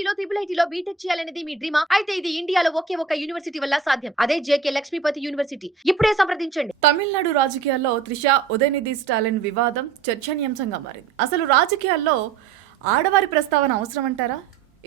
ఐఐటీలో IIITలో BTech చేయాలనేది మీ డ్రీమా? అయితే ఇది ఇండియాలో ఒకే ఒక యూనివర్సిటీ వల్ల సాధ్యం. అదే జేకే లక్ష్మీపతి యూనివర్సిటీ. ఇప్పుడే సంప్రదించండి. తమిళనాడు రాజకీయాల్లో త్రిష ఉదయనిధి స్టాలిన్ వివాదం చర్చనీయాంశంగా మారింది. అసలు రాజకీయాల్లో ఆడవారి ప్రస్తావన అవసరం అంటారా?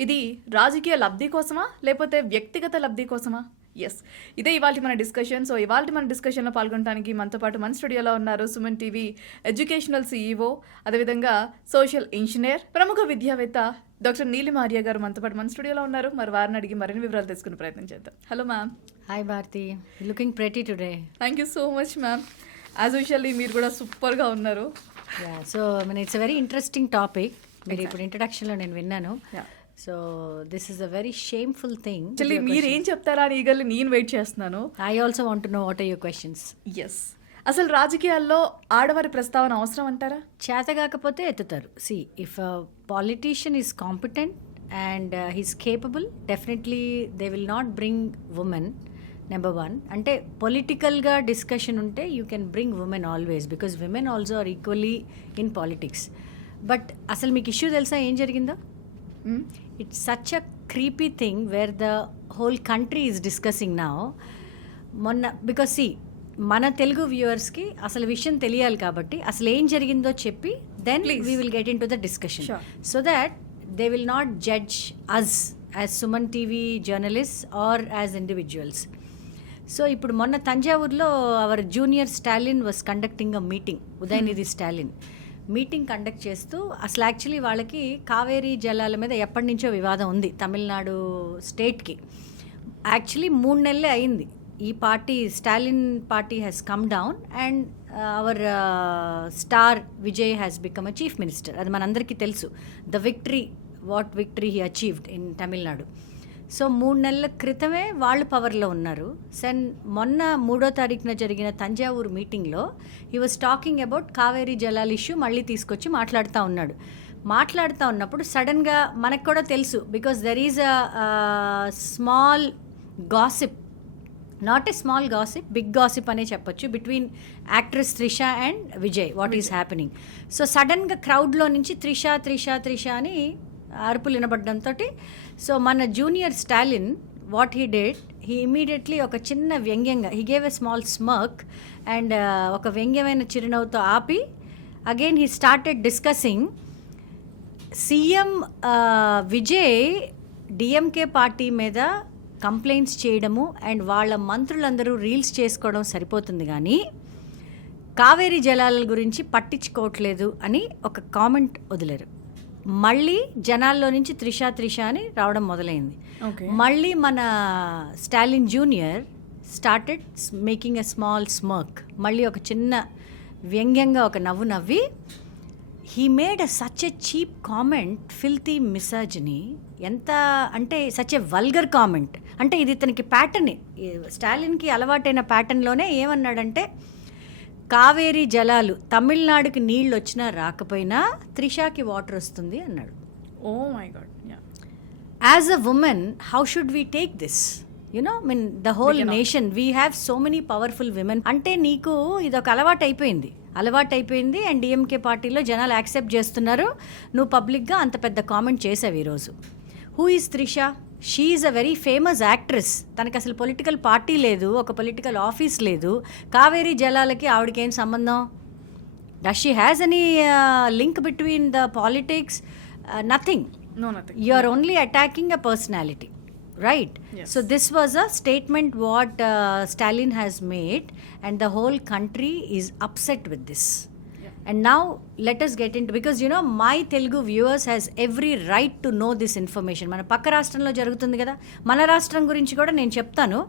ఇది రాజకీయ లబ్ధి కోసమా లేకపోతే వ్యక్తిగత లబ్ధి కోసమా? ఎస్, ఇదే ఇవాళ మన డిస్కషన్. సో ఇవాళ మన డిస్కషన్లో పాల్గొనడానికి మనతో పాటు మన స్టూడియోలో ఉన్నారు సుమన్ టీవీ ఎడ్యుకేషనల్ CEO, అదేవిధంగా సోషల్ ఇంజనీర్, ప్రముఖ విద్యావేత్త డాక్టర్ నీలిమ ఆర్య గారు మనతో పాటు మన స్టూడియోలో ఉన్నారు. మరి వారిని అడిగి మరిన్ని వివరాలు తెలుసుకునే ప్రయత్నం చేద్దాం. Hello ma'am. Hi Bharathi, looking pretty today. Thank you so much ma'am. As usually మీరు కూడా సూపర్గా ఉన్నారు. So it's a very interesting topic. మీరు ఇప్పుడు ఇంట్రడక్షన్లో నేను విన్నాను. So this is a very shameful thing. Actually మీరు ఏం చెప్తారా అని ఈగర్లీ నేను వెయిట్ చేస్తున్నాను. I also want to know what are your questions. Yes, అసలు రాజకీయాల్లో ఆడవారి ప్రస్తావన అవసరం అంటారా? చేతగాకపోతే ఎత్తుతారు. See if politician is competent and he's capable, definitely they will not bring woman. Number one, అంటే పొలిటికల్గా డిస్కషన్ ఉంటే you can bring woman always, because women also are equally in politics. But అసలు మీకు ఇష్యూ తెలుసా ఏం జరిగిందో? It's such a creepy thing where the whole country is discussing now. Because see, మన తెలుగు వ్యూవర్స్కి అసలు విషయం తెలియాలి కాబట్టి అసలు ఏం జరిగిందో చెప్పి then we will get into the discussion, so that they will not judge us as Suman TV journalist or as individuals. So ఇప్పుడు మొన్న తంజావూర్లో our junior Stalin was conducting a meeting. Udhayanidhi Stalin meeting conduct చేస్తూ అసలు యాక్చువల్లీ వాళ్ళకి కావేరీ జలాల మీద ఎప్పటి నుంచో వివాదం ఉంది తమిళనాడు స్టేట్కి. యాక్చువల్లీ 3 నెలలే అయింది. ఈ party Stalin party has come down and hour star Vijay has become a chief minister. అది మనందరికీ తెలుసు. The victory, what victory he achieved in Tamil Nadu. So 3 నెలల క్రితమే వాళ్ళు పవర్లో ఉన్నారు. మొన్న 3వ తారీఖున జరిగిన తంజావూరు మీటింగ్లో he was talking about Kaveri జలాల ఇష్యూ మళ్ళీ తీసుకొచ్చి మాట్లాడుతూ ఉన్నాడు. మాట్లాడుతూ ఉన్నప్పుడు సడన్గా మనకు కూడా తెలుసు, because there is a small gossip, not a small gossip, big gossip అనే చెప్పొచ్చు, between actress Trisha and Vijay, what is happening. So సడన్గా క్రౌడ్లో నుంచి త్రిష త్రిష త్రిష అని అరుపులు వినబడ్డంతో సో మన junior Stalin what he did, he immediately ఒక చిన్న వ్యంగ్యంగా he gave a small smirk and ఒక వ్యంగ్యమైన చిరునవ్వుతో ఆపి again he started discussing CM Vijay DMK party మీద కంప్లైంట్స్ చేయడము అండ్ వాళ్ళ మంత్రులందరూ రీల్స్ చేసుకోవడం సరిపోతుంది, కానీ కావేరీ జలాల గురించి పట్టించుకోవట్లేదు అని ఒక కామెంట్ వదిలేరు. మళ్ళీ జనాల్లో నుంచి త్రిష త్రిష అని రావడం మొదలైంది. మళ్ళీ మన Stalin junior started making a small smirk, మళ్ళీ ఒక చిన్న వ్యంగ్యంగా ఒక నవ్వు నవ్వి he made such a cheap comment, filthy misogyny. ఎంత అంటే సచ్ ఎ వల్గర్ కామెంట్. అంటే ఇది ఇతనికి ప్యాటర్న్, స్టాలిన్కి అలవాటైన ప్యాటర్న్లోనే ఏమన్నాడంటే కావేరీ జలాలు తమిళనాడుకి నీళ్ళు వచ్చినా రాకపోయినా త్రిషాకి వాటర్ వస్తుంది అన్నాడు. Oh my god. As a woman how should we take this? You know mean the whole nation we have so many powerful women. అంటే నీకు ఇదొక అలవాటు అయిపోయింది అండ్ డిఎంకే పార్టీలో జనాలు యాక్సెప్ట్ చేస్తున్నారు. నువ్వు పబ్లిక్గా అంత పెద్ద కామెంట్ చేసావు ఈరోజు. Who is Trisha? She is a very famous actress. తనకు అసలు పొలిటికల్ పార్టీ లేదు, ఒక పొలిటికల్ ఆఫీస్ లేదు. కావేరీ జలాలకి ఆవిడకి ఏం సంబంధం? Does she has any link between the politics? Nothing. You are only attacking a personality, right? Yes. So this was a statement what Stalin has made and the whole country is upset with this. And now let us get into, because you know my Telugu viewers has every right to know this information. మన పక్క రాష్ట్రంలో జరుగుతుంది కదా, మన రాష్ట్రం గురించి కూడా నేను చెప్తాను.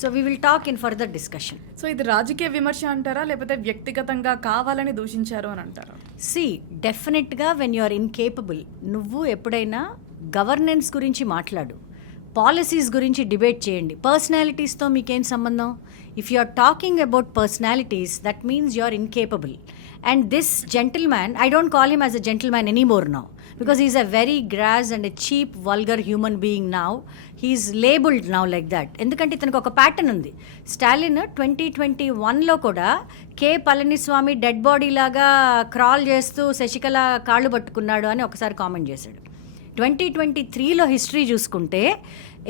So we will talk in further discussion. So ఇది రాజకీయ విమర్శ అంటారా లేకపోతే వ్యక్తిగతంగా కావాలని దూషించారు అని అంటారా? సి డెఫినెట్గా వెన్ యు ఆర్ ఇన్కేపబుల్, నువ్వు ఎప్పుడైనా గవర్నెన్స్ గురించి మాట్లాడు, పాలసీస్ గురించి డిబేట్ చేయండి. పర్సనాలిటీస్తో మీకేం సంబంధం? If you are talking about personalities, that means you are incapable. And this gentleman, I don't call him as a gentleman anymore now, because he's a very grass and a cheap vulgar human being now. He's labeled now like that. ఎందుకంటే ఇతనికి ఒక pattern ఉంది. స్టాలిన్ 2021లో కూడా K Palaniswami dead body లాగా crawl చేస్తూ శశికళ కాళ్ళు పట్టుకున్నాడు అని ఒకసారి కామెంట్ చేశాడు. 2023లో హిస్టరీ చూసుకుంటే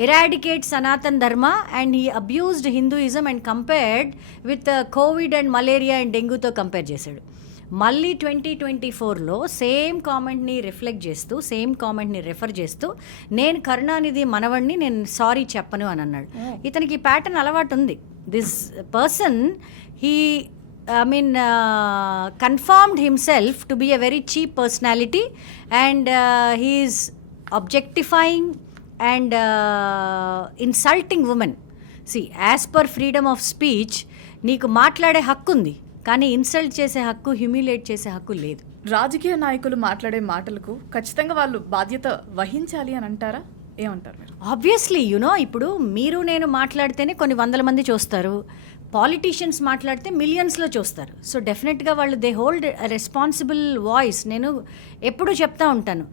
eradicate Sanatan Dharma and he abused Hinduism and compared with covid and malaria and డెంగ్యూతో కంపేర్ చేశాడు. మళ్ళీ 2024లో సేమ్ కామెంట్ని రిఫ్లెక్ట్ చేస్తూ సేమ్ కామెంట్ని రెఫర్ చేస్తూ నేను కరుణానిధి మనవణ్ణి నేను సారీ చెప్పను అని అన్నాడు. ఇతనికి ఈ ప్యాటర్న్ అలవాటు ఉంది. This person he confirmed himself to be a very cheap personality and he is objectifying and insulting women. See, as per freedom of speech, నీకు మాట్లాడే హక్కు ఉంది, కానీ ఇన్సల్ట్ చేసే హక్కు, హ్యూమిలేట్ చేసే హక్కు లేదు. రాజకీయ నాయకులు మాట్లాడే మాటలకు ఖచ్చితంగా వాళ్ళు బాధ్యత వహించాలి అని అంటారా? ఏమంటారు మీరు? ఆబ్వియస్లీ ఇప్పుడు మీరు నేను మాట్లాడితేనే కొన్ని వందల మంది చూస్తారు, పాలిటీషియన్స్ మాట్లాడితే మిలియన్స్లో చూస్తారు. సో డెఫినెట్గా వాళ్ళు దే హోల్డ్ రెస్పాన్సిబుల్ వాయిస్. నేను ఎప్పుడూ చెప్తా ఉంటాను,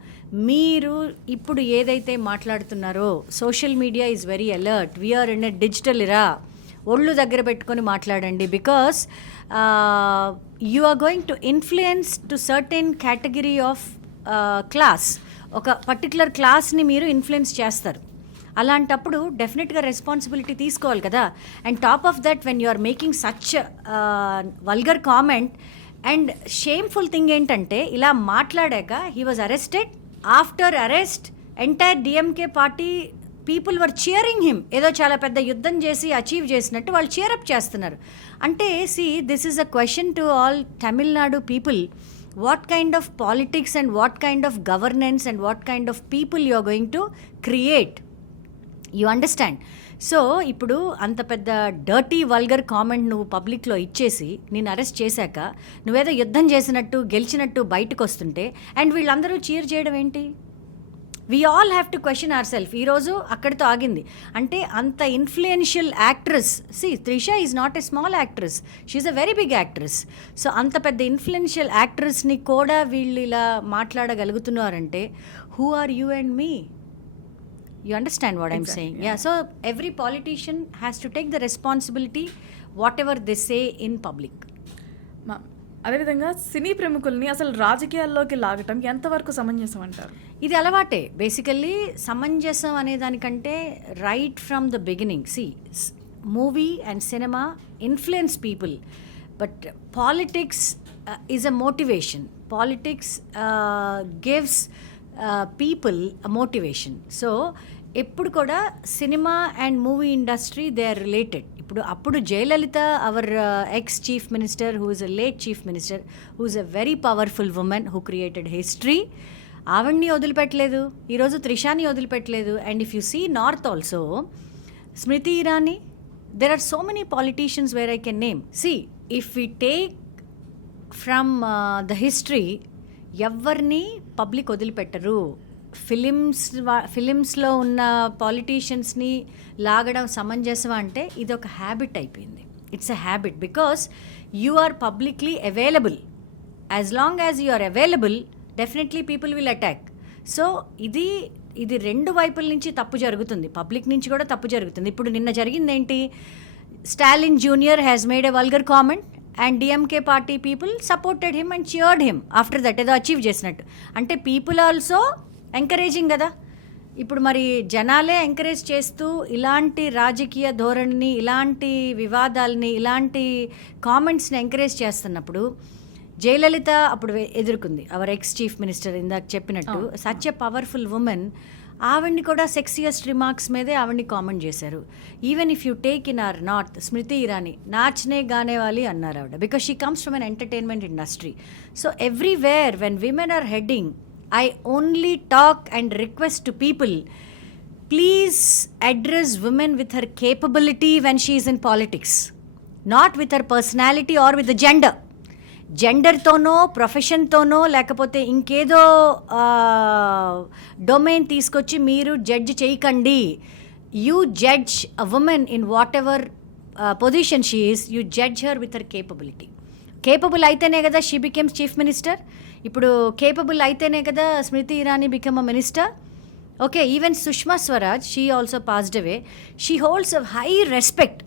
మీరు ఇప్పుడు ఏదైతే మాట్లాడుతున్నారో social media is very alert, we are in a digital era. ఒళ్ళు దగ్గర పెట్టుకొని మాట్లాడండి, because you are going to influence to certain category of class. ఒక పర్టికులర్ క్లాస్ని మీరు ఇన్ఫ్లుయెన్స్ చేస్తారు. అలాంటప్పుడు డెఫినెట్గా రెస్పాన్సిబిలిటీ తీసుకోవాలి కదా. And top of that when you are making such vulgar comment, and shameful thing ఏంటంటే ఇలా మాట్లాడాక he was arrested. After arrest entire DMK party people were cheering him. ఏదో చాలా పెద్ద యుద్ధం చేసి అచీవ్ చేసినట్టు వాళ్ళు చియరప్ చేస్తున్నారు. అంటే this is a question to all Tamil Nadu people. What kind of politics and what kind of governance and what kind of people you are going to create? You understand? So ఇప్పుడు అంత పెద్ద డర్టీ వల్గర్ కామెంట్ నువ్వు పబ్లిక్లో ఇచ్చేసి నేను arrest చేశాక నువ్వేదో యుద్ధం చేసినట్టు గెలిచినట్టు బయటకు వస్తుంటే అండ్ వీళ్ళందరూ చీర్ చేయడం ఏంటి? We all have to question our self. ఈరోజు అక్కడితో ఆగింది. అంటే అంత influential actress, Trisha is not a small actress, she's a very big actress. So అంత పెద్ద ఇన్ఫ్లుయెన్షియల్ యాక్ట్రెస్ని కూడా వీళ్ళు ఇలా మాట్లాడగలుగుతున్నారంటే who are you and me? You understand what I'm saying? Yeah. So every politician has to take the responsibility whatever they say in public. అదేవిధంగా సినీ ప్రముఖుల్ని అసలు రాజకీయాల్లోకి లాగటం ఎంతవరకు సమంజసం అంటారు? ఇది అలవాటే. బేసికల్లీ సమంజసం అనే దానికంటే right from the beginning, movie and cinema influence people, but politics is a motivation. Politics gives people a motivation. So ఎప్పుడు కూడా cinema and movie industry they are related. అప్పుడు Jayalalithaa, our ex chief minister, who is a late chief minister, who is a very powerful women who created history, ఆవిడ్ని వదిలిపెట్టలేదు, ఈరోజు త్రిషాని వదిలిపెట్టలేదు. And if you see north also, Smriti Irani, there are so many politicians where I can name. If we take from the history, ఎవరిని public వదిలిపెట్టరు. ఫిలిమ్స్లో ఉన్న పాలిటీషియన్స్ని లాగడం సమంజసం అంటే ఇది ఒక హ్యాబిట్ అయిపోయింది. It's a habit because you are publicly available. As long as you are available, definitely people will attack. So ఇది రెండు వైపుల నుంచి తప్పు జరుగుతుంది, పబ్లిక్ నుంచి కూడా తప్పు జరుగుతుంది. ఇప్పుడు నిన్న జరిగింది ఏంటి? Stalin junior has made a vulgar comment and DMK party people supported him and cheered him after that, ఏదో అచీవ్ చేసినట్టు. అంటే పీపుల్ ఆల్సో ఎంకరేజింగ్ కదా. ఇప్పుడు మరి జనాలే ఎంకరేజ్ చేస్తూ ఇలాంటి రాజకీయ ధోరణిని, ఇలాంటి వివాదాలని, ఇలాంటి కామెంట్స్ని ఎంకరేజ్ చేస్తున్నప్పుడు జయలలిత అప్పుడు ఎదుర్కొంది, అవర్ ఎక్స్ చీఫ్ మినిస్టర్ ఇందాక చెప్పినట్టు, సచ్ ఎ పవర్ఫుల్ ఉమెన్. ఆవిడ్ని కూడా సెక్సియస్ట్ రిమార్క్స్ మీదే ఆవిడ్ని కామెంట్ చేశారు. Even if you take in our north, Smriti Irani నాచ్నే గానే వాలి అన్నారు ఆవిడ, because she comes from an entertainment industry. So everywhere when women are heading, I only talk and request to people, please address women with her capability when she is in politics, not with her personality or with the gender. జెండర్తోనో ప్రొఫెషన్తోనో లేకపోతే ఇంకేదో domain తీసుకొచ్చి మీరు judge చేయకండి. You judge a women in whatever position she is, you judge her with her capability. Capable అయితేనే కదా she becomes chief minister. ఇప్పుడు కేపబుల్ అయితేనే కదా Smriti Irani become a minister. Okay, even Sushma Swaraj, she also passed away. She holds a high respect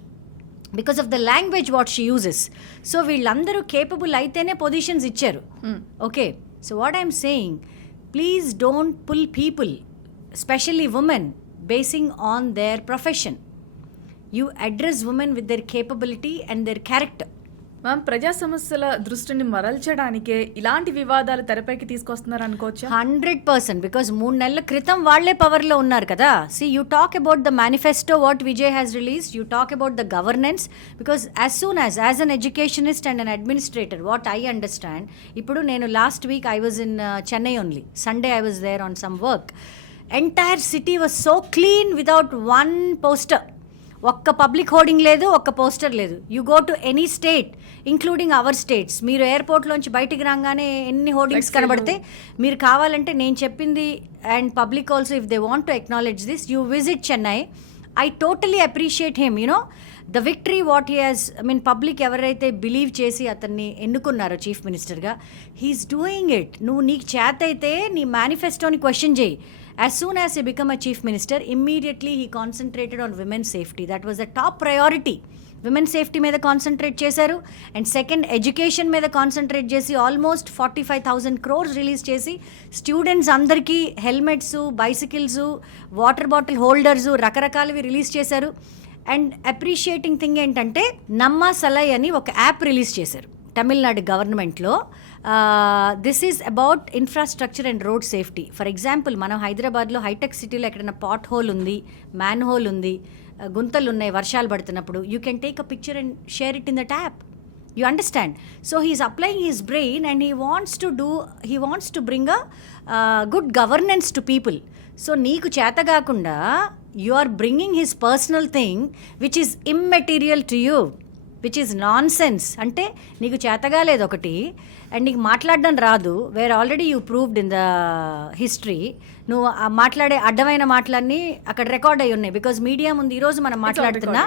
because of the language what she uses. So వీళ్ళందరూ capable అయితేనే positions ఇచ్చారు. Okay, so what I'm saying, please don't pull people, especially women, basing on their profession. You address women with their capability and their character. Ma'am, ప్రజా సమస్యల దృష్టిని మరల్చడానికే ఇలాంటి వివాదాలు తెరపైకి తీసుకొస్తున్నారు అనుకోవచ్చా? 100%, బికాస్ 3 నెలల క్రితం వాళ్లే పవర్లో ఉన్నారు కదా. See you talk about the manifesto what Vijay has release, you talk about the governance, because as soon as an educationist and an administrator what I understand, ఇప్పుడు నేను last week I was in Chennai only, Sunday I was there on some work. Entire city was so clean without one poster. ఒక్క public hoarding లేదు, ఒక్క poster లేదు. You go to any state including our states, మీరు ఎయిర్పోర్ట్లోంచి బయటికి రాగానే ఎన్ని hoardings కనబడితే, మీరు కావాలంటే నేను చెప్పింది and public also if they want to acknowledge this, you visit Chennai. I totally appreciate him, you know the victory what he has, I mean public ఎవరైతే బిలీవ్ చేసి అతన్ని ఎన్నుకున్నారో చీఫ్ మినిస్టర్గా, హీఈస్ డూయింగ్ ఇట్. నువ్వు నీకు చేత అయితే నీ మేనిఫెస్టోని క్వశ్చన్ చేయి. As soon as he became a chief minister, immediately he concentrated on women's safety. That was the top priority. Women's safety మీద కాన్సన్ట్రేట్ చేశారు. అండ్ సెకండ్, ఎడ్యుకేషన్ మీద కాన్సన్ట్రేట్ చేసి ఆల్మోస్ట్ 45,000 crores రిలీజ్ చేసి స్టూడెంట్స్ అందరికీ helmets, bicycles, water bottle holders రకరకాలవి release చేశారు. And appreciating thing ఏంటంటే, నమ్మా సలై అని ఒక యాప్ రిలీజ్ చేశారు తమిళనాడు గవర్నమెంట్లో. This is about infrastructure and road safety. For example, మనం హైదరాబాద్లో హైటెక్ సిటీలో ఎక్కడైనా పాట్ హోల్ ఉంది, మ్యాన్ హోల్ ఉంది, గుంతలు ఉన్నాయి వర్షాలు పడుతున్నప్పుడు, you can take a picture and share it in that app. You understand? So he's applying his brain and he wants to bring a good governance to people. So నీకు చేత కాకుండా you are bringing his personal thing which is immaterial to you, which is nonsense. అంటే నీకు చేతగా లేదు ఒకటి, and నీకు మాట్లాడడం రాదు, where already you proved in the history. నువ్వు మాట్లాడే అడ్డమైన మాటలన్నీ అక్కడ రికార్డ్ అయి ఉన్నాయి. బికాజ్ మీడియా ముందు ఈరోజు మనం మాట్లాడుతున్నా,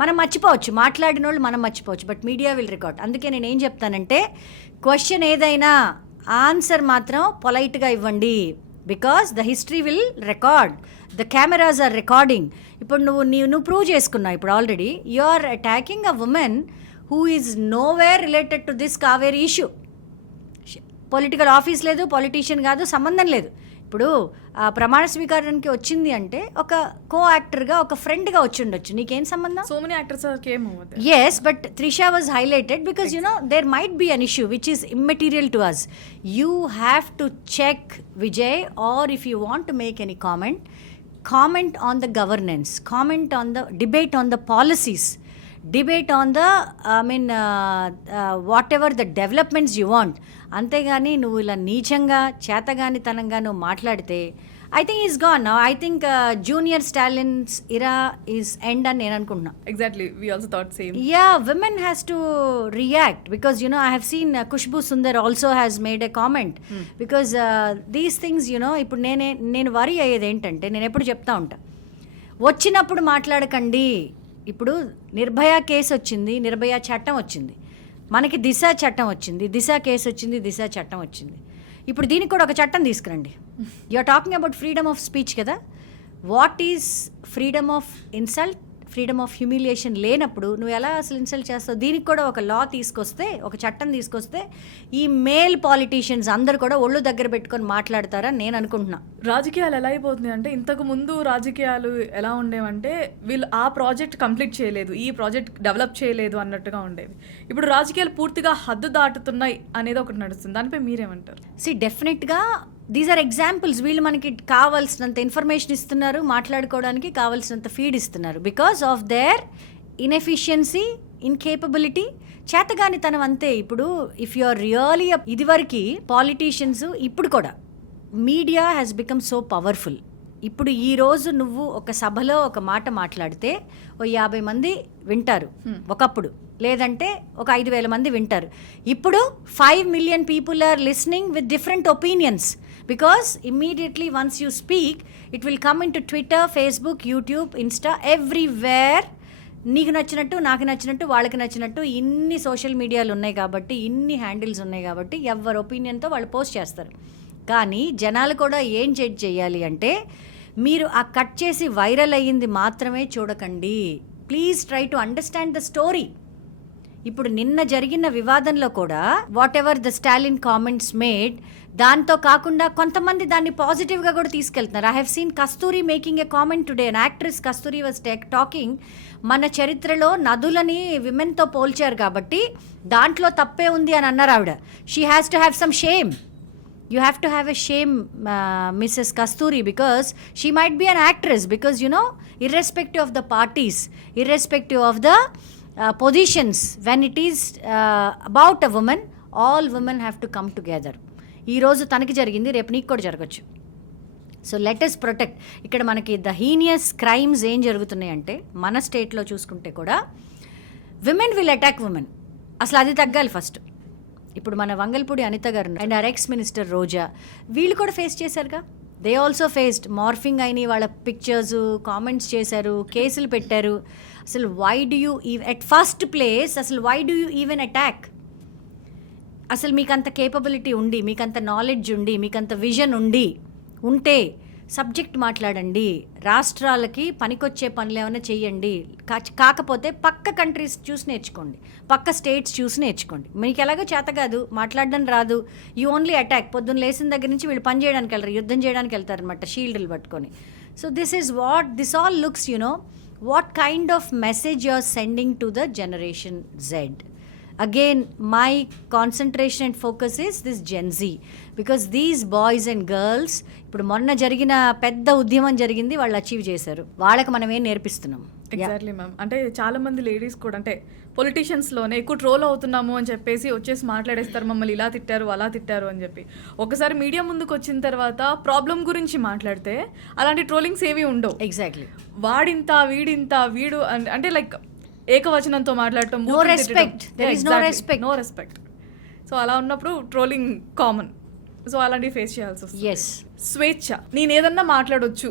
మనం మర్చిపోవచ్చు, మాట్లాడిన వాళ్ళు మనం మర్చిపోవచ్చు, బట్ మీడియా విల్ రికార్డ్. అందుకే నేను ఏం చెప్తానంటే, క్వశ్చన్ ఏదైనా ఆన్సర్ మాత్రం పొలైట్గా ఇవ్వండి, because the history will record, the cameras are recording. ఇప్పుడు నువ్వు ప్రూవ్ చేసుకున్నావు. ఇప్పుడు already you are attacking a woman who is nowhere related to this Kaveri issue. Political office లేదు, పొలిటీషియన్ కాదు, సంబంధం లేదు. ఇప్పుడు ప్రమాణ స్వీకారానికి వచ్చింది అంటే ఒక కో యాక్టర్గా, ఒక ఫ్రెండ్గా వచ్చి ఉండొచ్చు, నీకేం సంబంధం? So many actors came over there. Yes, but Trisha was highlighted because you know there might be an issue which is immaterial to us. You have to check Vijay, or if you want to make any comment on the governance, comment on the debate on the policies, debate on the whatever the developments you want. అంతేగాని నువ్వు ఇలా నీచంగా చేతగానితనంగా నువ్వు మాట్లాడితే, I think is gone now. I think junior Stalin's era is end అని నేను అనుకుంటున్నా. Exactly, we also thought same. Yeah, women has to react because you know I have seen Khushbu Sundar also has made a comment. Because these things you know, ఇప్పుడు నేను worry అయ్యేది ఏంటంటే, నేను ఎప్పుడు చెప్తా ఉంటా, వచ్చినప్పుడు మాట్లాడకండి. ఇప్పుడు నిర్భయ కేసు వచ్చింది, నిర్భయ చట్టం వచ్చింది, మనకి దిశ చట్టం వచ్చింది, దిశ కేసు వచ్చింది, దిశ చట్టం వచ్చింది. ఇప్పుడు దీనికి కూడా ఒక చట్టం తీసుకురండి. You are talking about freedom of speech కదా. What is freedom of insult, freedom of humiliation లేనప్పుడు నువ్వు ఎలా అసలు ఇన్సల్ట్ చేస్తావు? దీనికి కూడా ఒక లా తీసుకొస్తే, ఒక చట్టం తీసుకొస్తే ఈ మేల్ పాలిటీషియన్స్ అందరు కూడా ఒళ్ళు దగ్గర పెట్టుకొని మాట్లాడతారని నేను అనుకుంటున్నా. రాజకీయాలు ఎలా అయిపోతున్నాయి అంటే, ఇంతకు ముందు రాజకీయాలు ఎలా ఉండేవంటే, వీళ్ళు ఆ ప్రాజెక్ట్ కంప్లీట్ చేయలేదు, ఈ ప్రాజెక్ట్ డెవలప్ చేయలేదు అన్నట్టుగా ఉండేవి. ఇప్పుడు రాజకీయాలు పూర్తిగా హద్దు దాటుతున్నాయి అనేది ఒకటి నడుస్తుంది. దానిపై మీరేమంటారు? డెఫినెట్గా దీస్ ఆర్ ఎగ్జాంపుల్స్. వీళ్ళు మనకి కావాల్సినంత ఇన్ఫర్మేషన్ ఇస్తున్నారు, మాట్లాడుకోవడానికి కావాల్సినంత ఫీడ్ ఇస్తున్నారు. Because of their inefficiency, incapability, చేతగానితనం అంతే. ఇప్పుడు ఇఫ్ యు ఆర్ రియలీ, ఇదివరకు పాలిటీషియన్స్, ఇప్పుడు కూడా media has become so powerful. ఇప్పుడు ఈరోజు నువ్వు ఒక సభలో ఒక మాట మాట్లాడితే ఓ 50 మంది వింటారు ఒకప్పుడు, లేదంటే ఒక 5,000 మంది వింటారు. ఇప్పుడు 5 million people are listening with different opinions because immediately once you speak it will come into Twitter, Facebook, YouTube, Insta, everywhere. నీకు నచ్చినట్టు, నాకు నచ్చినట్టు, వాళ్ళకి నచ్చినట్టు ఇన్ని సోషల్ మీడియాలు ఉన్నాయి కాబట్టి, ఇన్ని హ్యాండిల్స్ ఉన్నాయి కాబట్టి ఎవరి ఒపీనియన్తో వాళ్ళు పోస్ట్ చేస్తారు. కానీ జనాలు కూడా ఏం జడ్జ్ చేయాలి అంటే, మీరు ఆ కట్ చేసి వైరల్ అయ్యింది మాత్రమే చూడకండి. Please try to understand the story. ఇప్పుడు నిన్న జరిగిన వివాదంలో కూడా what ever the Stalin comments made, దాంతో కాకుండా కొంతమంది దాన్ని పాజిటివ్గా కూడా తీసుకెళ్తున్నారు. I have scene Kasturi making a comment today, an actress Kasturi was talking, మన చరిత్రలో నదులని విమెన్తో పోల్చారు కాబట్టి దాంట్లో తప్పే ఉంది అని అన్నారు ఆవిడ. She has to have some shame. You have to have a shame, Mrs. Kasturi, because she might be an actress, because you know, irrespective of the parties, irrespective of the positions, when it is about a woman, all women have to come together. ఈ రోజు తనకి జరిగింది, రేపు నీకు కూడా జరగచ్చు. So let us protect. ఇక్కడ మనకి ద హీనియస్ క్రైమ్స్ ఏం జరుగుతున్నాయి అంటే, మన స్టేట్లో చూసుకుంటే కూడా విమెన్ విల్ అటాక్ ఉమెన్. అసలు అది తగ్గాలి ఫస్ట్. ఇప్పుడు మన Vangalapudi Anitha garu and our ex minister Roja, వీళ్ళు కూడా ఫేస్ చేశారుగా. దే ఆల్సో ఫేస్డ్ మార్ఫింగ్ అయినాయి, వాళ్ళ పిక్చర్స్ కామెంట్స్ చేశారు, కేసులు పెట్టారు. అసలు why do you at first place అసలు why do you even attack? అసలు మీకు అంత కేపబిలిటీ ఉండి, మీకు అంత నాలెడ్జ్ ఉండి, మీకు అంత విజన్ ఉంటే సబ్జెక్ట్ మాట్లాడండి, రాష్ట్రాలకి పనికొచ్చే పనులు ఏమైనా చెయ్యండి. కాకపోతే పక్క కంట్రీస్ చూసి నేర్చుకోండి, పక్క స్టేట్స్ చూసి నేర్చుకోండి. మీకు ఎలాగో చేత కాదు, మాట్లాడడం రాదు, యూ ఓన్లీ అటాక్. పొద్దున్న లేచిన దగ్గర నుంచి వీళ్ళు పని చేయడానికి వెళ్తారు, యుద్ధం చేయడానికి వెళ్తారనమాట షీల్డ్లు పట్టుకొని. So this is what this all looks, you know, what kind of message you are sending to the generation Z. Again, my concentration and focus is this Gen Z, because these boys and girls, ఇప్పుడు మొన్న జరిగిన పెద్ద ఉద్యమం జరిగింది, వాళ్ళు achieve చేశారు. వాళ్ళకి మనం ఏం నేర్పిస్తున్నాం? Exactly ma'am. అంటే చాలా మంది లేడీస్ కూడా అంటే పొలిటీషియన్స్లోనే ఎక్కువ ట్రోల్ అవుతున్నాము అని చెప్పేసి వచ్చేసి మాట్లాడేస్తారు, మమ్మల్ని ఇలా తిట్టారు అలా తిట్టారు అని చెప్పి. ఒకసారి మీడియా ముందుకు వచ్చిన తర్వాత ప్రాబ్లం గురించి మాట్లాడితే అలాంటి ట్రోలింగ్స్ ఏవి ఉండవు. ఎగ్జాక్ట్లీ. వాడింత వీడింత వీడు అంటే లైక్ ఏకవచనంతో మాట్లాడటం, no respect. No respect. So అలా ఉన్నప్పుడు ట్రోలింగ్ కామన్. సో అలాంటివి ఫేస్ చేయాల్సి వస్తుంది. ఎస్. స్వేచ్ఛ, నేను ఏదన్నా మాట్లాడొచ్చు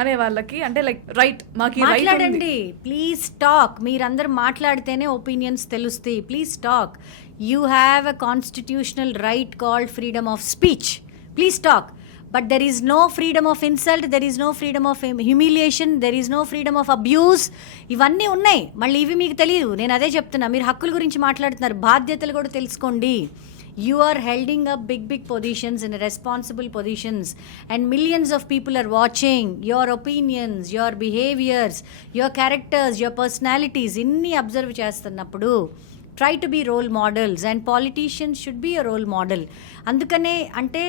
అనే వాళ్ళకి అంటే లైక్ రైట్, మాకు మాట్లాడండి, ప్లీజ్ టాక్. మీరందరూ మాట్లాడితేనే ఒపీనియన్స్ తెలుస్తాయి. Please talk. You have a constitutional right called freedom of speech. Please talk. But there is no freedom of insult, there is no freedom of humiliation, there is no freedom of abuse. ఇవన్నీ ఉన్నాయి. మళ్ళీ ఇవి మీకు తెలియదు. నేను అదే చెప్తున్నా. మీరు హక్కుల గురించి మాట్లాడుతున్నారు, బాధ్యతలు కూడా తెలుసుకోండి. You are holding up big positions in responsible positions, and millions of people are watching your opinions, your behaviors, your characters, your personalities. Inni observe చేస్తున్నప్పుడు try to be role models, and politicians should be a role model. అందుకనే అంటే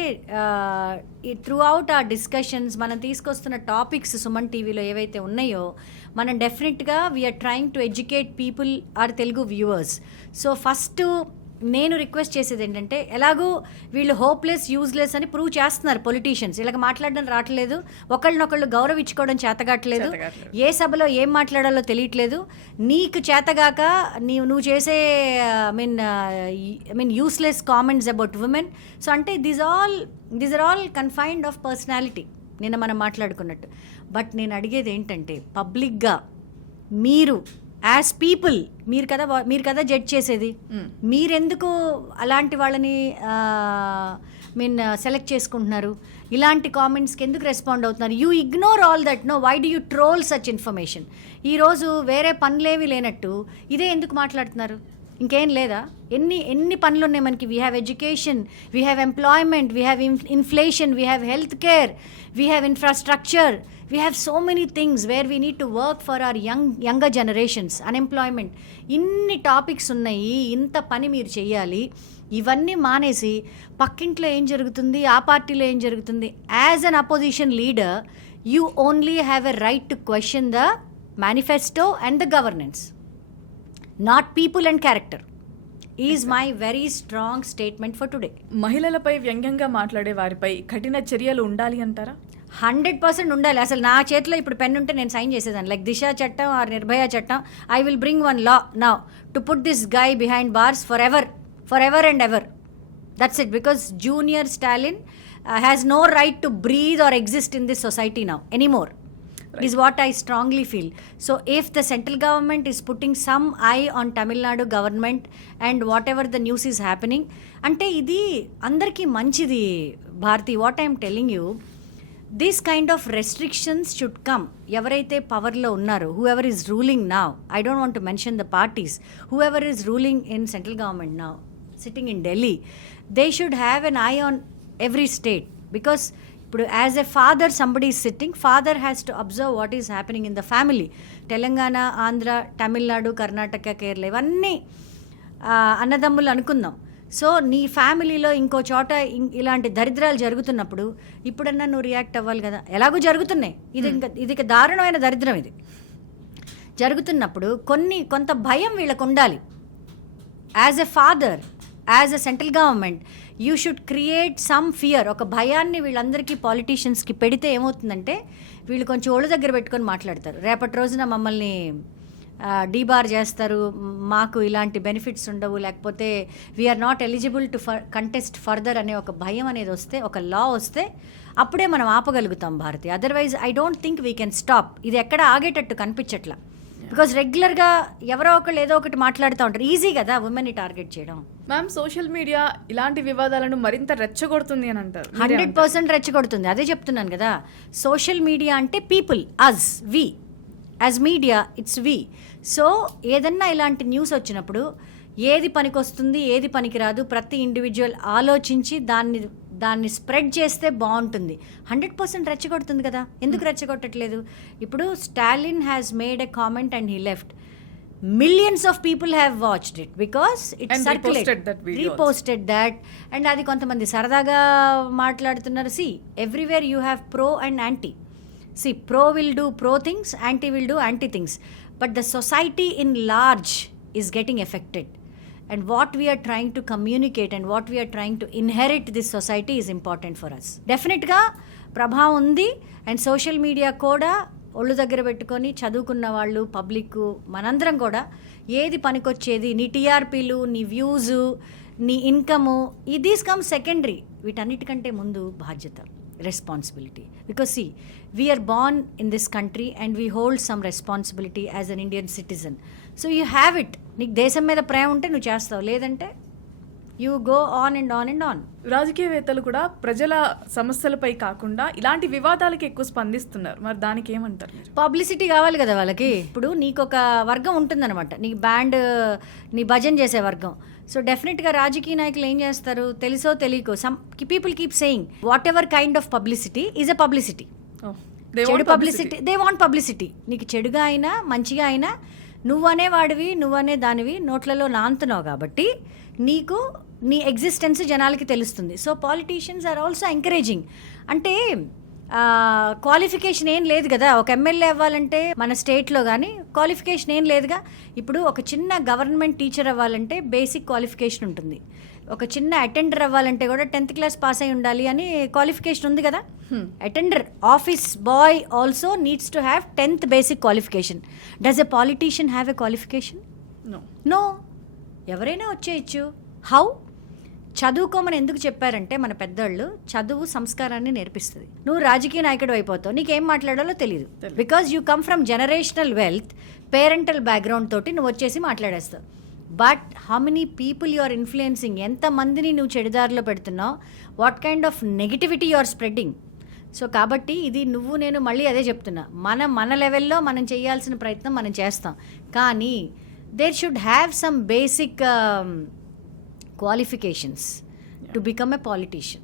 throughout our discussions మనం తీసుకొస్తున్న topics Suman టీవీలో ఏవైతే ఉన్నాయో, మనం డెఫినెట్గా we're trying to educate people, or Telugu viewers. So first నేను రిక్వెస్ట్ చేసేది ఏంటంటే, ఎలాగూ వీళ్ళు హోప్లెస్ యూజ్లెస్ అని ప్రూవ్ చేస్తున్నారు పొలిటీషియన్స్. ఇలాగ మాట్లాడడం రావట్లేదు, ఒకళ్ళనొకళ్ళు గౌరవించుకోవడం చేతగాట్లేదు, ఏ సభలో ఏం మాట్లాడాలో తెలియట్లేదు. నీకు చేతగాక నువ్వు చేసే I mean useless comments about women. So అంటే these are all confined of personality, నిన్న మనం మాట్లాడుకున్నట్టు. బట్ నేను అడిగేది ఏంటంటే, పబ్లిక్గా మీరు యాజ్ పీపుల్ మీరు కదా జడ్జ్ చేసేది. మీరెందుకు అలాంటి వాళ్ళని సెలెక్ట్ చేసుకుంటున్నారు? ఇలాంటి కామెంట్స్కి ఎందుకు రెస్పాండ్ అవుతున్నారు? You ignore all that. No, why do you troll such information? ఈరోజు వేరే పనులేవి లేనట్టు ఇదే ఎందుకు మాట్లాడుతున్నారు? ఇంకేం లేదా? ఎన్ని పనులు ఉన్నాయి మనకి. We have education, we have employment, we have inflation, we have health care, we have infrastructure, we have so many things where we need to work for our younger generations. Unemployment, ఇన్ని topics ఉన్నాయి, ఇంత పని మీరు చేయాలి. ఇవన్నీ మానేసి పక్కింట్లో ఏం జరుగుతుంది, ఆ పార్టీలో ఏం జరుగుతుంది, as an opposition leader you only have a right to question the manifesto and the governance, not people and character. Is my very strong statement for today. మహిళలపై వ్యంగ్యంగా మాట్లాడే వారిపై కఠిన చర్యలు ఉండాలి అంటారా? 100% ఉండాలి. అసలు నా చేతిలో ఇప్పుడు పెన్ ఉంటే నేను సైన్ చేసేదాన్ని. లైక్ దిశ చట్టం ఆర్ నిర్భయ చట్టం, I will bring one law now to put this guy behind bars for ever and ever. That's it. Because junior Stalin has no right to breathe or exist in this society now anymore. Is what I strongly feel. So if the central government is putting some eye on Tamil Nadu government and whatever the news is happening, ante idi andarki manchidi Bharti. What I am telling you, this kind of restrictions should come. ఎవరైతే పవర్లో ఉన్నారో, who ever is ruling now, I don't want to mention the parties, who ever is ruling in central government now, sitting in Delhi, they should have N I on every state, because ఇప్పుడు as a father somebody is sitting, father has to observe what is happening in the family. Telangana, Andhra, Tamil Nadu, Karnataka, Kerala ఇవన్నీ అన్నదమ్ములు అనుకుందాం. So నీ ఫ్యామిలీలో ఇంకో చోట ఇలాంటి దరిద్రాలు జరుగుతున్నప్పుడు ఇప్పుడన్నా నువ్వు రియాక్ట్ అవ్వాలి కదా. ఎలాగో జరుగుతున్నాయి, ఇది దారుణమైన దరిద్రం. ఇది జరుగుతున్నప్పుడు కొంత భయం వీళ్ళకు ఉండాలి. As a father, as a central government, you should create some fear. ఒక భయాన్ని వీళ్ళందరికీ పాలిటీషియన్స్కి పెడితే ఏమవుతుందంటే వీళ్ళు కొంచెం ఒళ్ళు దగ్గర పెట్టుకొని మాట్లాడతారు. రేపటి రోజున మమ్మల్ని డీబార్ చేస్తారు, మాకు ఇలాంటి బెనిఫిట్స్ ఉండవు, లేకపోతే we're not eligible to contest further అనే ఒక భయం అనేది వస్తే, ఒక లా వస్తే అప్పుడే మనం ఆపగలుగుతాం Bharathi. Otherwise I don't think we can stop. ఇది ఎక్కడ ఆగేటట్టు కనిపించట్లా. బికాజ్ రెగ్యులర్గా ఎవరో ఒకళ్ళు ఏదో ఒకటి మాట్లాడుతూ ఉంటారు. ఈజీ కదా ఉమెన్ని టార్గెట్ చేయడం. మ్యామ్, సోషల్ మీడియా ఇలాంటి వివాదాలను మరింత రెచ్చగొడుతుంది అని అంటారు. 100% రెచ్చగొడుతుంది. అదే చెప్తున్నాను కదా, సోషల్ మీడియా అంటే people, us, we. As media it's we. So ఏదన్నా ఇలాంటి న్యూస్ వచ్చినప్పుడు ఏది పనికొస్తుంది, ఏది పనికిరాదు, ప్రతి ఇండివిజువల్ ఆలోచించి దాన్ని స్ప్రెడ్ చేస్తే బాగుంటుంది. 100% రెచ్చగొడుతుంది కదా. ఎందుకు రెచ్చగొట్టట్లేదు? ఇప్పుడు Stalin has made a comment and he left. Millions of people have watched it because it and circulated, reposted that, and అది కొంతమంది సరదాగా మాట్లాడుతున్నారు. See, everywhere you have pro and anti. See, pro will do pro things, anti will do anti things, but the society in large is getting affected, and what we are trying to communicate and what we are trying to inherit this society is important for us. Definitely గా ప్రభావం ఉంది. And social media కూడా ఒళ్ళు దగ్గర పెట్టుకొని చదువుకున్న వాళ్ళు, public, మనందరం కూడా ఏది పనికొచ్చేది, నీ టీఆర్పీలు, నీ వ్యూజు, నీ ఇన్కము, దీస్ కమ్ సెకండరీ. వీటన్నిటికంటే ముందు బాధ్యత, responsibility. Because see, we are born in this country and we hold some responsibility as an Indian citizen. So you have it. నీకు దేశం మీద ప్రేమ ఉంటే నువ్వు చేస్తావు, లేదంటే you go on and on and on. రాజకీయవేత్తలు కూడా ప్రజల సమస్యలపై కాకుండా ఇలాంటి వివాదాలకి ఎక్కువ స్పందిస్తున్నారు. మరి దానికి ఏమంటారు? పబ్లిసిటీ కావాలి కదా వాళ్ళకి. ఇప్పుడు నీకు ఒక వర్గం ఉంటుందన్నమాట, నీకు బ్యాండ్, నీ భజన చేసే వర్గం. సో డెఫినెట్గా రాజకీయ నాయకులు ఏం చేస్తారు, తెలుసో తెలియకో, some people keep saying what ever kind of publicity is a publicity. చెడు పబ్లిసిటీ, దే వాంట్ పబ్లిసిటీ. నీకు చెడుగా అయినా మంచిగా అయినా నువ్వనే వాడివి, నువ్వనే దానివి నోట్లలో నాంతున్నావు కాబట్టి నీకు నీ ఎగ్జిస్టెన్స్ జనాలకి తెలుస్తుంది. So politicians are also encouraging. అంటే క్వాలిఫికేషన్ ఏం లేదు కదా. ఒక ఎమ్మెల్యే అవ్వాలంటే మన స్టేట్లో కానీ క్వాలిఫికేషన్ ఏం లేదుగా. ఇప్పుడు ఒక చిన్న గవర్నమెంట్ టీచర్ అవ్వాలంటే బేసిక్ క్వాలిఫికేషన్ ఉంటుంది. ఒక చిన్న అటెండర్ అవ్వాలంటే కూడా 10th క్లాస్ పాస్ అయి ఉండాలి అని క్వాలిఫికేషన్ ఉంది కదా. Attender, office boy also needs to have 10th basic qualification. Does a politician have a qualification? No. ఎవరైనా వచ్చేయచ్చు. హౌ? చదువుకోమని ఎందుకు చెప్పారంటే మన పెద్దోళ్ళు, చదువు సంస్కారాన్ని నేర్పిస్తుంది. నువ్వు రాజకీయ నాయకుడు అయిపోతావు, నీకేం మాట్లాడాలో తెలియదు. Because you come from generational wealth, parental background తోటి నువ్వు వచ్చేసి మాట్లాడేస్తావు. But how many people you are influencing, ఎంతమందిని నువ్వు చెడుదారిలో పెడుతున్నావు, what kind of negativity you are spreading. So కాబట్టి ఇది నువ్వు నేను మళ్ళీ అదే చెప్తున్నా, మన లెవెల్లో మనం చేయాల్సిన ప్రయత్నం మనం చేస్తాం. కానీ there should have some basic qualifications to become a politician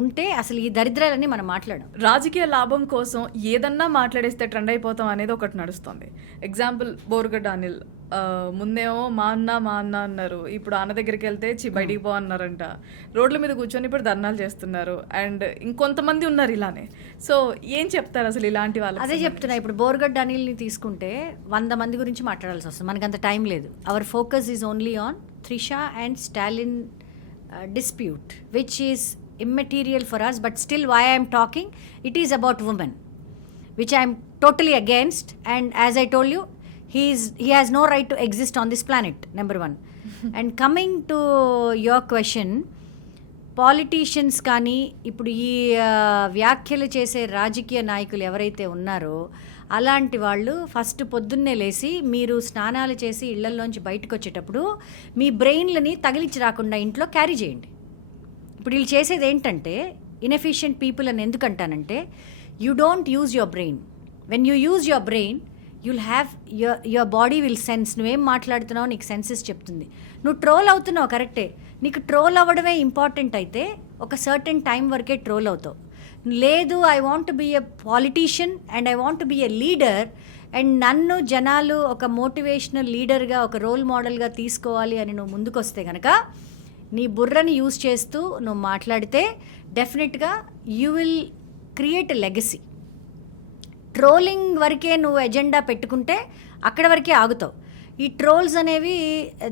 ఉంటే అసలు ఈ దరిద్రాలన్నీ మనం మాట్లాడం. రాజకీయ లాభం కోసం ఏదన్నా మాట్లాడేస్తే ట్రెండ్ అయిపోతాం అనేది ఒకటి నడుస్తుంది. ఎగ్జాంపుల్ బోర్గడ్డ అనిల్, ముందేమో మా అన్న అన్నారు, ఇప్పుడు అన్న దగ్గరికి వెళ్తే బయటికి పో అన్నారంట. రోడ్ల మీద కూర్చొని ఇప్పుడు ధర్నాలు చేస్తున్నారు. అండ్ ఇంకొంతమంది ఉన్నారు ఇలానే. సో ఏం చెప్తారు అసలు ఇలాంటి వాళ్ళు? అదే చెప్తున్నా. ఇప్పుడు బోర్గడ్డ అనిల్ని తీసుకుంటే 100 మంది గురించి మాట్లాడాల్సి వస్తుంది. మనకు అంత టైం లేదు. Our focus is only on Trisha and Stalin dispute, which is immaterial for us, but still why I am talking, it is about women, which I am totally against, and as I told you, he has no right to exist on this planet, number one. And coming to your question, politicians కానీ ఇప్పుడు ఈ వ్యాఖ్యలు చేసే రాజకీయ నాయకులు ఎవరైతే ఉన్నారో అలాంటి వాళ్ళు ఫస్ట్ పొద్దున్నే లేచి మీరు స్నానాలు చేసి ఇళ్లలోంచి బయటకు వచ్చేటప్పుడు మీ బ్రెయిన్లని తగిలించి రాకుండా ఇంట్లో క్యారీ చేయండి. ఇప్పుడు వీళ్ళు చేసేది ఏంటంటే ఇన్ఎఫిషియెంట్ పీపుల్ అని ఎందుకంటానంటే you don't use your brain. When you use your brain you'll have your body will sense. నువ్వేం మాట్లాడుతున్నావు నీకు సెన్సెస్ చెప్తుంది. నువ్వు ట్రోల్ అవుతున్నావు కరెక్టే, నీకు ట్రోల్ అవ్వడమే ఇంపార్టెంట్ అయితే ఒక సర్టెన్ టైం వరకే ట్రోల్ అవుతావు. లేదు I want to be a politician and I want to be a leader and నన్ను జనాలు ఒక మోటివేషనల్ లీడర్గా ఒక రోల్ మోడల్గా తీసుకోవాలి అని నువ్వు ముందుకొస్తే కనుక నీ బుర్రని యూజ్ చేస్తూ నువ్వు మాట్లాడితే డెఫినెట్గా you will create a legacy. Trolling వరకే నువ్వు ఎజెండా పెట్టుకుంటే అక్కడ వరకే ఆగుతావు. ఈ ట్రోల్స్ అనేవి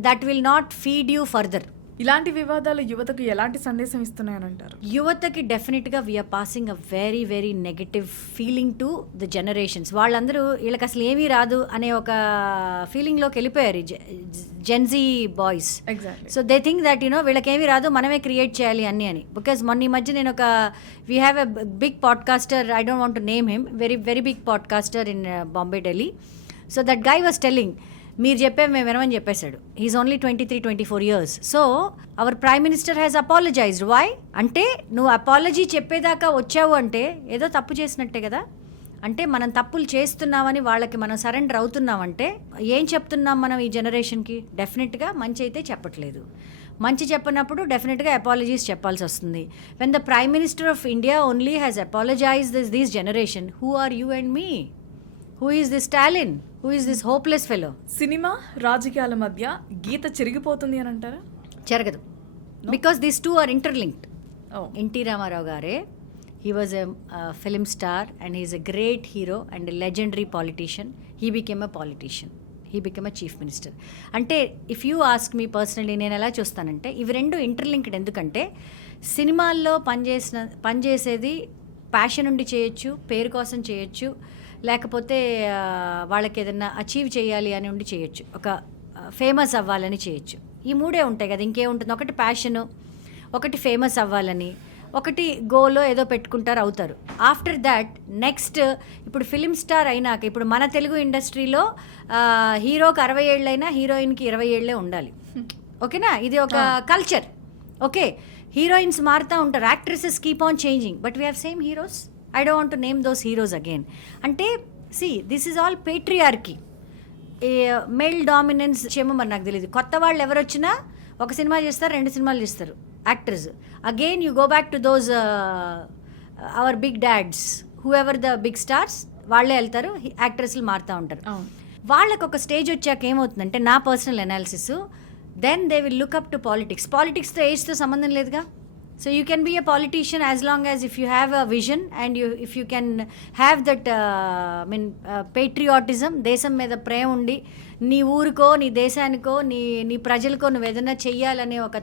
that will not feed you further. ఇలాంటి వివాదాలు యువతకు ఎలాంటి సందేశం ఇస్తున్నాయని అంటారు? యువతకి డెఫినెట్గా we're passing a very very negative feeling to the generations. వాళ్ళందరూ వీళ్ళకి అసలు ఏమీ రాదు అనే ఒక ఫీలింగ్లోకి వెళ్ళిపోయారు gen Z boys. Exactly. So they think that వీళ్ళకి ఏమీ రాదు మనమే క్రియేట్ చేయాలి అన్నీ అని. బికాజ్ మొన్న ఈ మధ్య నేను we have a big podcaster, I don't want to name him, very very big podcaster in Bombay, Delhi. So that guy was telling, మీరు చెప్పే మేము వినమని చెప్పేశాడు. He's only 23-24 years. So our prime minister has apologized. Why అంటే నువ్వు apology చెప్పేదాకా వచ్చావు అంటే ఏదో తప్పు చేసినట్టే కదా. అంటే మనం తప్పులు చేస్తున్నామని వాళ్ళకి మనం సరెండర్ అవుతున్నామంటే ఏం చెప్తున్నాం మనం ఈ జనరేషన్కి? డెఫినెట్గా మంచి అయితే చెప్పట్లేదు. మంచి చెప్పినప్పుడు డెఫినెట్గా అపాలజీస్ చెప్పాల్సి వస్తుంది. When the prime minister of India only has apologized this generation, who are you and me? Who is this Stalin? Who is this hopeless fellow? Cinema రాజకీయాల మధ్య గీత చెరిగిపోతుంది అని అంటారా? జరగదు. Because these two are interlinked. Oh. NT Rama Rao గారే, he was a film star and he's a great hero and a legendary politician. He became a politician, he became a chief minister. అంటే if you ask me personally నేను ఎలా చూస్తానంటే ఇవి రెండు interlinked. ఎందుకంటే సినిమాల్లో పనిచేసేది passion ఉండి చేయొచ్చు, పేరు కోసం చేయొచ్చు, లేకపోతే వాళ్ళకి ఏదైనా అచీవ్ చేయాలి అని ఉండి చేయొచ్చు, ఒక ఫేమస్ అవ్వాలని చేయొచ్చు. ఈ మూడే ఉంటాయి కదా, ఇంకేముంటుంది? ఒకటి ప్యాషను, ఒకటి ఫేమస్ అవ్వాలని, ఒకటి గోలో ఏదో పెట్టుకుంటారు, అవుతారు. ఆఫ్టర్ దాట్ నెక్స్ట్ ఇప్పుడు ఫిలిం స్టార్ అయినాక ఇప్పుడు మన తెలుగు ఇండస్ట్రీలో హీరోకి 60 ఏళ్ళైనా హీరోయిన్కి 20 ఏళ్ళే ఉండాలి. ఓకేనా? ఇది ఒక కల్చర్. ఓకే, హీరోయిన్స్ మారుతూ ఉంటారు, actresses keep on changing, but we have same heroes. I don't want to name those heroes again. అంటే see, this is all patriarchy. Male dominance ఏమో మరి నాకు తెలియదు. కొత్త వాళ్ళు ఎవరు వచ్చినా ఒక సినిమా చేస్తారు, 2 సినిమాలు చేస్తారు actors. Again you go back to those our big dads, whoever the big stars, వాళ్ళే వెళ్తారు, యాక్ట్రెస్లు మారుతూ ఉంటారు. వాళ్ళకు ఒక స్టేజ్ వచ్చాక ఏమవుతుందంటే, నా personal analysis, then they will look up to politics. పాలిటిక్స్తో ఏజ్తో సంబంధం లేదుగా. So you can be a politician as long as if you have a vision and if you can have that patriotism, దేశం మీద ప్రేమ ఉండి నీ ఊరికో నీ దేశానికో నీ ప్రజలకో నువ్వు ఏదైనా చెయ్యాలనే ఒక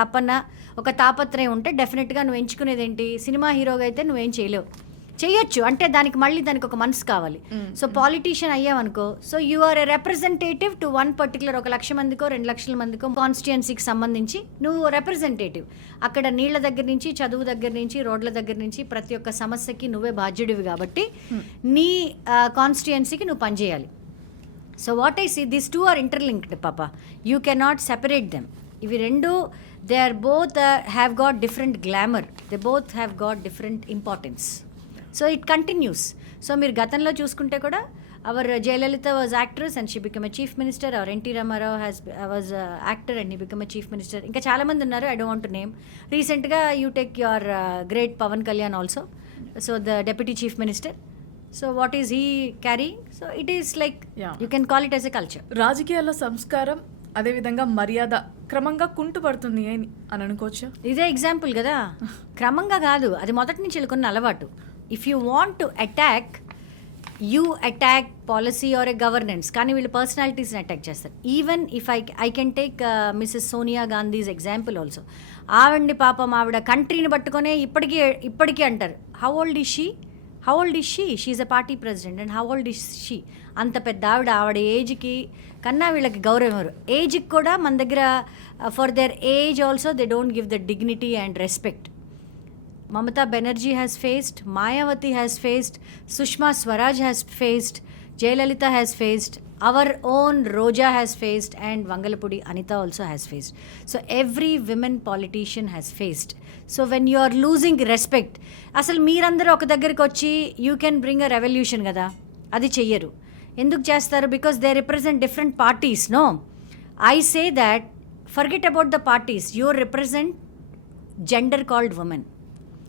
తపన, ఒక తాపత్రయం ఉంటే డెఫినెట్గా నువ్వు ఎంచుకునేది ఏంటి? సినిమా హీరోగా అయితే నువ్వేం చేయలేవు. చేయొచ్చు అంటే దానికి ఒక మనసు కావాలి. సో పాలిటీషియన్ అయ్యావనుకో, so you are a representative to one particular, 1 lakh మందికో 2 లక్షల మందికో కాన్స్టిట్యుయెన్సీకి సంబంధించి నువ్వు రిప్రజెంటేటివ్. అక్కడ నీళ్ల దగ్గర నుంచి, చదువు దగ్గర నుంచి, రోడ్ల దగ్గర నుంచి ప్రతి ఒక్క సమస్యకి నువ్వే బాధ్యుడివి కాబట్టి నీ కాన్స్టిట్యుయెన్సీకి నువ్వు పనిచేయాలి. So what I see, these two are interlinked పాప, యూ కెనాట్ సెపరేట్ దెమ్. ఇవి రెండు they are both have got different glamour, they both have got different importance. So it continues. So మీరు గతంలో చూసుకుంటే కూడా our Jayalalitha was actress and she become a chief minister, our NT Rama Rao was actor and he become a chief minister. ఇంకా చాలామంది ఉన్నారు, I don't want to name. రీసెంట్గా you take your great Pawan Kalyan also, so the deputy chief minister. So what is he carrying? So it is like you can call it as a culture. రాజకీయాల్లో సంస్కారం, అదేవిధంగా మర్యాద క్రమంగా కుంటుపడుతుంది అని అనుకోవచ్చు. ఇదే example కదా. క్రమంగా కాదు, అది మొదటి నుంచి వెళ్ళుకున్న అలవాటు. If you want to attack, you attack policy or a governance, కానీ వీళ్ళు పర్సనాలిటీస్ని అటాక్ చేస్తారు. Even if I can take Mrs Sonia గాంధీస్ ఎగ్జాంపుల్ ఆల్సో. ఆవిడ్ని పాపం ఆవిడ కంట్రీని పట్టుకొనే ఇప్పటికీ అంటారు, how old is she? She's a party president and how old is she? అంత పెద్ద ఆవిడ ఏజ్కి కన్నా వీళ్ళకి గౌరవం ఎవరు? ఏజ్కి కూడా మన దగ్గర for their age also they don't give the dignity and respect. Mamata Banerjee has faced, Mayawati has faced, Sushma Swaraj has faced, Jayalalitha has faced, our own Roja has faced, and Vangalapudi Anita also has faced. So every women politician has faced. So when you are losing respect, అసలు మీరందరూ ఒక దగ్గరికి వచ్చి you can bring a revolution కదా, అది చెయ్యరు. ఎందుకు చేస్తారు? Because they represent different parties. No, I say that forget about the parties. You represent gender called women.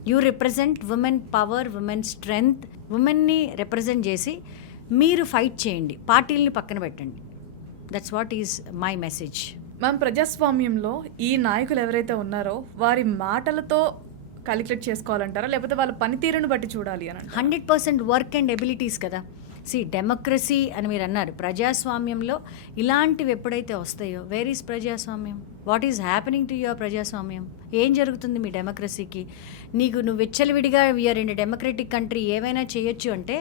You represent women power, women strength. ఉమెన్ని రిప్రజెంట్ చేసి మీరు ఫైట్ చేయండి, పార్టీలని పక్కన పెట్టండి. That's what is my message. Ma'am, ప్రజాస్వామ్యంలో ఈ నాయకులు ఎవరైతే ఉన్నారో వారి మాటలతో క్యాలిక్యులేట్ చేసుకోవాలంటారా, లేకపోతే వాళ్ళ పనితీరును బట్టి చూడాలి అని? 100% వర్క్ అండ్ ఎబిలిటీస్ కదా. డెమోక్రసీ అని మీరు అన్నారు, ప్రజాస్వామ్యంలో ఇలాంటివి ఎప్పుడైతే వస్తాయో, వేర్ ఈజ్ ప్రజాస్వామ్యం? What is happening to your ప్రజాస్వామ్యం? ఏం జరుగుతుంది మీ డెమోక్రసీకి? నువ్వు విచ్చలవిడిగా వీఆర్ ఇన్ డెమోక్రటిక్ కంట్రీ ఏమైనా చేయొచ్చు అంటే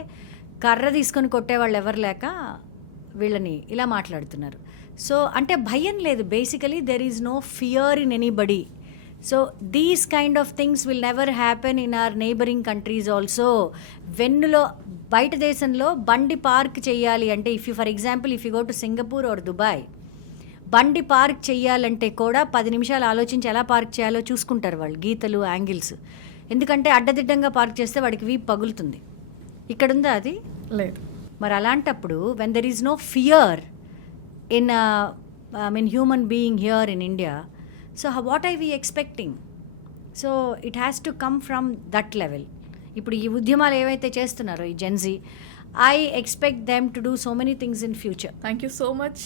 కర్ర తీసుకొని కొట్టేవాళ్ళు ఎవరు లేక వీళ్ళని ఇలా మాట్లాడుతున్నారు. సో అంటే భయం లేదు. Basically there is no fear in anybody. So these kind of things will never happen in our neighbouring countries also. వెన్నులో బయట దేశంలో బండి పార్క్ చేయాలి అంటే, for example if you go to Singapore or Dubai, బండి పార్క్ చేయాలంటే కూడా 10 నిమిషాలు ఆలోచించి ఎలా పార్క్ చేయాలో చూసుకుంటారు వాళ్ళు, గీతలు, యాంగిల్స్. ఎందుకంటే అడ్డదిడ్డంగా పార్క్ చేస్తే వాడికి వీపు పగులుతుంది. ఇక్కడ ఉందా అది? లేదు. మరి అలాంటప్పుడు when there is no fear in human being here in India, so what are we expecting? So it has to come from that level. ఇప్పుడు ఈ ఉద్యమాలు ఏవైతే చేస్తున్నారో ఈ Gen Z, I expect them to do so many things in future. Thank you so much.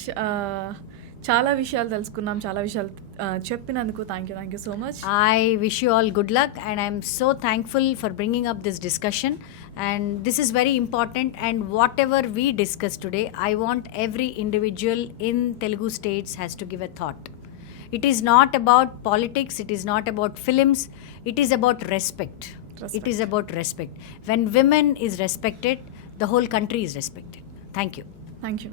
చాలా విషయాలు తెలుసుకున్నాం, చాలా విషయాలు చెప్పినందుకు thank you so much. I wish you all good luck, and I'm so thankful for bringing up this discussion, and this is very important. And whatever we discuss today, I want every individual in Telugu states has to give a thought. It is not about politics, it is not about films, it is about respect. It is about respect. When women is respected, the whole country is respected. Thank you. Thank you.